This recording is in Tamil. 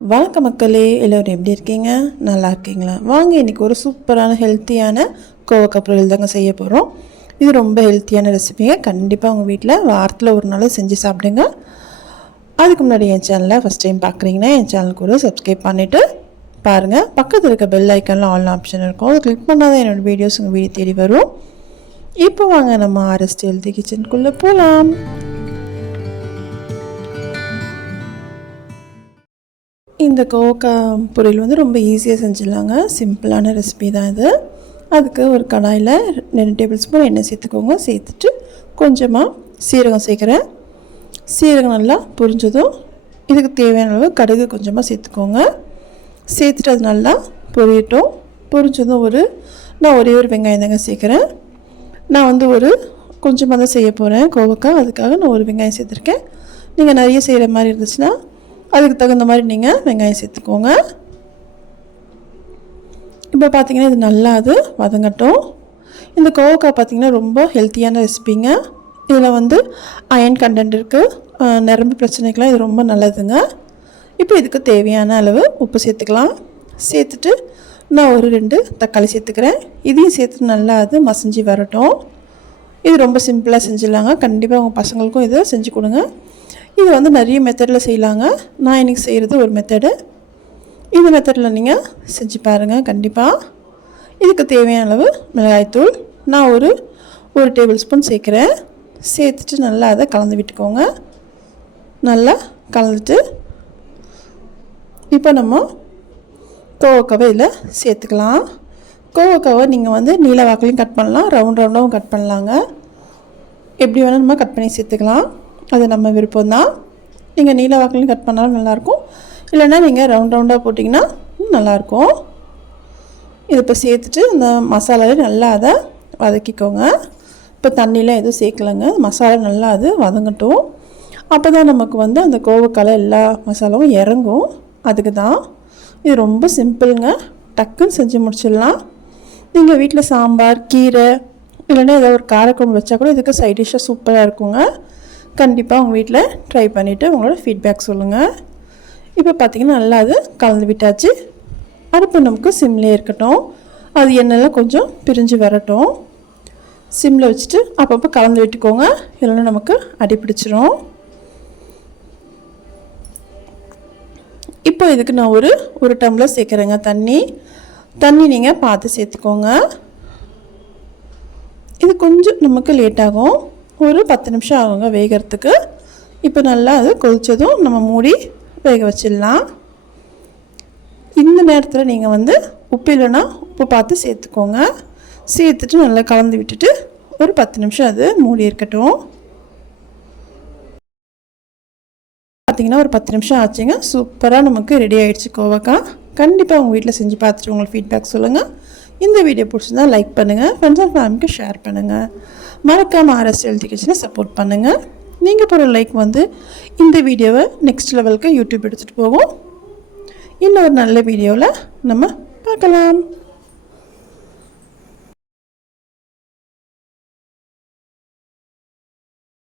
வணக்க மக்களே எல்லோரும் எப்படி இருக்கீங்க? நல்லா இருக்கீங்களா? வாங்க இன்றைக்கி ஒரு சூப்பரான ஹெல்த்தியான கோவக்காய் பொரியல் தாங்க செய்ய போகிறோம் இது ரொம்ப ஹெல்த்தியான ரெசிபிங்க கண்டிப்பாக உங்கள் வீட்டில் வாரத்தில் ஒரு நாள் செஞ்சு சாப்பிடுங்க. அதுக்கு முன்னாடி என் சேனலை ஃபஸ்ட் டைம் பார்க்குறீங்கன்னா என் சேனலுக்கு ஒரு சப்ஸ்கிரைப் பண்ணிவிட்டு பாருங்கள் பக்கத்தில் இருக்க பெல் ஐக்கானில் ஆல் ஆப்ஷன் இருக்கும். அதை கிளிக் பண்ணால் தான் என்னோடய வீடியோஸ் உங்கள் வீடு தேடி வரும். இப்போ வாங்க நம்ம ஆர்எஸ்டி ஹெல்த்தி கிச்சனுக்குள்ளே போகலாம் இந்த கோவக்கா பொரியல் வந்து ரொம்ப ஈஸியாக செஞ்சிடலாங்க. சிம்பிளான ரெசிபி தான் இது. அதுக்கு ஒரு கடாயில் ரெண்டு டேபிள் ஸ்பூன் எண்ணெய் சேர்த்துக்கோங்க. சேர்த்துட்டு கொஞ்சமாக சீரகம் சேர்க்குறேன். சீரகம் நல்லா புரிஞ்சதும் இதுக்கு தேவையான அளவு கடுகு கொஞ்சமாக சேர்த்துக்கோங்க. சேர்த்துட்டு அது நல்லா பொரியட்டும். பொரிஞ்சதும் ஒரு நான் ஒரே ஒரு வெங்காயம் தாங்க சேர்க்குறேன். நான் வந்து ஒரு கொஞ்சமாக தான் செய்ய போகிறேன் கோவக்காய் அதுக்காக நான் ஒரு வெங்காயம் சேர்த்துருக்கேன். நீங்கள் நிறைய செய்கிற மாதிரி இருந்துச்சுன்னா அதுக்கு தகுந்த மாதிரி நீங்கள் வெங்காயம் சேர்த்துக்கோங்க. இப்போ பார்த்தீங்கன்னா இது நல்லா அது வதங்கட்டும். இந்த கோவக்காய் பார்த்தீங்கன்னா ரொம்ப ஹெல்த்தியான ரெசிபிங்க இதில் வந்து அயன் கண்டென்ட் இருக்குது நரம்பு பிரச்சனைக்கெலாம் இது ரொம்ப நல்லதுங்க. இப்போ இதுக்கு தேவையான அளவு உப்பு சேர்த்துக்கலாம். சேர்த்துட்டு நான் ஒரு ரெண்டு தக்காளி சேர்த்துக்கிறேன். இதையும் சேர்த்துட்டு நல்லா அது மசிஞ்சு வரட்டும். இது ரொம்ப சிம்பிளாக செஞ்சிடலாங்க. கண்டிப்பாக உங்கள் பசங்களுக்கும் இதை செஞ்சு கொடுங்க. இது வந்து நிறைய மெத்தடில் செய்யலாங்க. நான் இன்றைக்கி செய்கிறது ஒரு மெத்தடு இந்த மெத்தடில் நீங்கள் செஞ்சு பாருங்கள் கண்டிப்பாக இதுக்கு தேவையான அளவு மிளகாய்த்தூள். நான் ஒரு ஒரு டேபிள் ஸ்பூன் சேர்க்குறேன். சேர்த்துட்டு நல்லா அதை கலந்து விட்டுக்கோங்க. நல்லா கலந்துட்டு இப்போ நம்ம கோவக்காவை இதில் சேர்த்துக்கலாம். கோவக்காவை நீங்கள் வந்து நீல வாக்கிலையும் கட் பண்ணலாம் ரவுண்ட் ரவுண்டாகவும் கட் பண்ணலாங்க. எப்படி வேணால் நம்ம கட் பண்ணி சேர்த்துக்கலாம். அது நம்ம விருப்பம் தான் நீங்கள் நீல வாக்கிலையும் கட் பண்ணாலும் நல்லாயிருக்கும். இல்லைன்னா நீங்கள் ரவுண்ட் ரவுண்டாக போட்டிங்கன்னா நல்லாயிருக்கும். இது இப்போ சேர்த்துட்டு இந்த மசாலாவே நல்லா அதை வதக்கிக்கோங்க. இப்போ தண்ணிலாம் எதுவும் சேர்க்கலைங்க. மசாலா நல்லா அது வதங்கட்டும். அப்போ தான் நமக்கு வந்து அந்த கோவக்கால எல்லா மசாலாவும் இறங்கும். அதுக்கு தான் இது ரொம்ப சிம்பிளுங்க. டக்குன்னு செஞ்சு முடிச்சிடலாம். நீங்கள் வீட்டில் சாம்பார் கீரை இல்லைன்னா ஏதாவது ஒரு காரக்குழம்பு வச்சா கூட இதுக்கு சைட் டிஷ்ஷாக சூப்பராக இருக்குங்க. கண்டிப்பாக உங்கள் வீட்டில் ட்ரை பண்ணிவிட்டு உங்களோட ஃபீட்பேக் சொல்லுங்கள் இப்போ பார்த்தீங்கன்னா நல்லா அது கலந்து விட்டாச்சு. அடுப்பு நமக்கு சிம்லேயே இருக்கட்டும். அது எண்ணெய்லாம் கொஞ்சம் பிரிஞ்சு வரட்டும். சிம்மில் வச்சுட்டு அப்பப்போ கலந்து விட்டுக்கோங்க. இல்லைன்னா நமக்கு அடி பிடிச்சிரும். இப்போ இதுக்கு நான் ஒரு ஒரு டம்ளர் சேர்க்குறேங்க தண்ணி. தண்ணி நீங்கள் பார்த்து சேர்த்துக்கோங்க. இது கொஞ்சம் நமக்கு லேட்டாகும் ஒரு பத்து நிமிஷம் ஆகுங்க வேகிறதுக்கு. இப்போ நல்லா அது கொதித்ததும் நம்ம மூடி வேக வச்சிடலாம். இந்த நேரத்தில் நீங்கள் வந்து உப்பு இல்லைன்னா உப்பு பார்த்து சேர்த்துக்கோங்க. சேர்த்துட்டு நல்லா கலந்து விட்டுட்டு ஒரு பத்து நிமிஷம் அது மூடி இருக்கட்டும். பார்த்தீங்கன்னா ஒரு பத்து நிமிஷம் ஆச்சுங்க. சூப்பராக நமக்கு ரெடி ஆகிடுச்சு கோவக்காய். கண்டிப்பாக உங்கள் வீட்டில் செஞ்சு பார்த்துட்டு உங்களுக்கு ஃபீட்பேக் சொல்லுங்கள் இந்த வீடியோ பிடிச்சிருந்தா லைக் பண்ணுங்கள் ஃப்ரெண்ட்ஸ் அண்ட் ஃபேமிலிக்கு ஷேர் பண்ணுங்கள் மறக்காமல் ஆர்எஸ் ஹெல்த்தி கிச்சனை சப்போர்ட் பண்ணுங்கள் நீங்கள் போகிற லைக் வந்து இந்த வீடியோவை நெக்ஸ்ட் லெவலுக்கு யூடியூப் எடுத்துகிட்டு போகும் இன்னொரு நல்ல வீடியோவில் நம்ம பார்க்கலாம்.